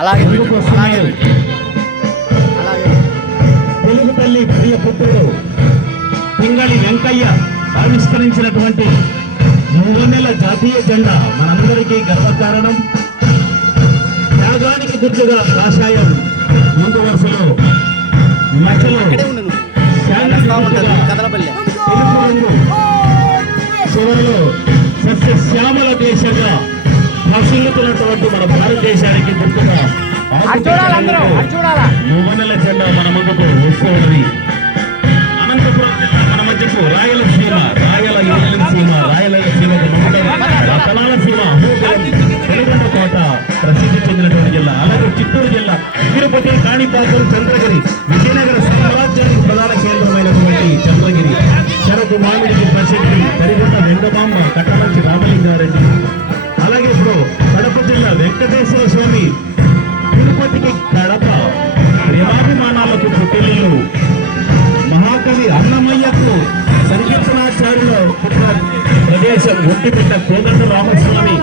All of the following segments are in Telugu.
అలాగే తెలుగు తల్లి ప్రియ పుత్రుడు పింగళి వెంకయ్య ఆవిష్కరించినటువంటి 3 నెలల జాతీయ జెండా మనందరికీ గర్వకారణం. త్యాగానికి గుర్తుగా కాషాయం ముందు వరుసలో, మధ్యలో చివరిలో సస్యశ్యామల దేశంగా ప్రసిల్లుతున్నటువంటి మన భారతదేశానికి గుర్తుగా 3 నెలల జెండా మన ముందుకు వస్తూ ఉన్నది. అనంతపురం జిల్లా మన మధ్యకు రాయలసీమ, రతనాల సీమ, పెనుగొండ కోట ప్రసిద్ధి చెందినటువంటి జిల్లా. అలాగే చిత్తూరు జిల్లా, తిరుపతి, కాణిపాకం, చంద్రగిరి, విజయనగర సామ్రాజ్యానికి ప్రధాన కేంద్రమైనటువంటి చంద్రగిరి, చెరకు మామిడికి ప్రసిద్ధి పెనుగొండ వెంగమాంబ, కట్టమంచి రామలింగారెడ్డి. అలాగే ఇప్పుడు కడప జిల్లా వెంకటేశ్వర స్వామి, తిరుపతికి కడప, ప్రేమాభిమానాలకు పుట్టిల్లు, మహాకవి అన్నమయ్యకు సంకీర్తనాచార్యుల పుట్టిన ప్రదేశం ఒట్టిపెట్ట కోదండ రామస్వామి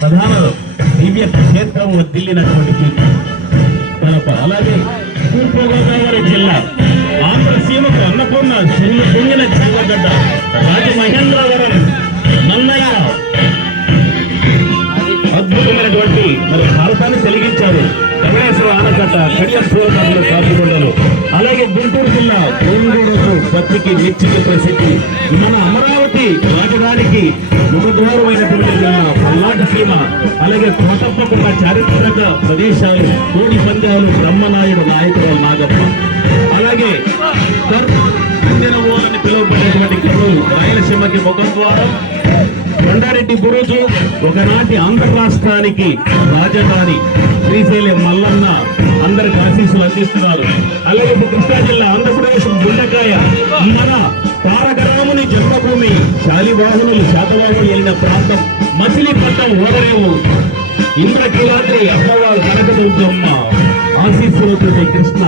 ప్రధాన దివ్య క్షేత్రం వర్దిల్లినటువంటి కడప. అలాగే తూర్పుగోదావరి జిల్లా ఆంధ్రసీమకు అన్నపూర్ణ పొంగిన చెంగగడ్డ రాజమహేంద్రవరం నన్నయ్య అద్భుతమైనటువంటి మరి భారతాన్ని కలిగించారు. వెంకటేశ్వర ఆనకట్ట, కడియం సూరకాకులు, కాపుకొండలు. అలాగే గుంటూరు జిల్లా గోంగూరుకు పత్రికి నిశ్చిత ప్రసిద్ధి. మన అమరావతి రాజధానికి ముఖద్వారమైనటువంటి జిల్లా పల్నాటి సీమ. అలాగే కోటప్పకున్న చారిత్రక ప్రదేశాలు, కోడి పందాలు, బ్రహ్మనాయుడు, నాయకురాలు నాగప్ప. అలాగే అని పిలువబడేటువంటి కర్నూలు రాయలసీమకి ముఖద్వారం. కొండారెడ్డి బురుజు ఒకనాటి ఆంధ్ర రాష్ట్రానికి రాజధాని. శ్రీశైలం మల్లన్న అందరికి ఆశీస్సులు అందిస్తున్నారు. అలాగే కృష్ణా జిల్లా ఆంధ్రప్రదేశ్ గుండెకాయ, మన తారకరాముని జన్మభూమి, శాలివాహనులు శాతవాహనులు వెళ్ళిన ప్రాంతం, మచిలీపట్నం ఓడరేవు, ఇంద్రకీలాద్రి అమ్మవారు కనకదుర్గమ్మ ఆశీస్సులతో కృష్ణ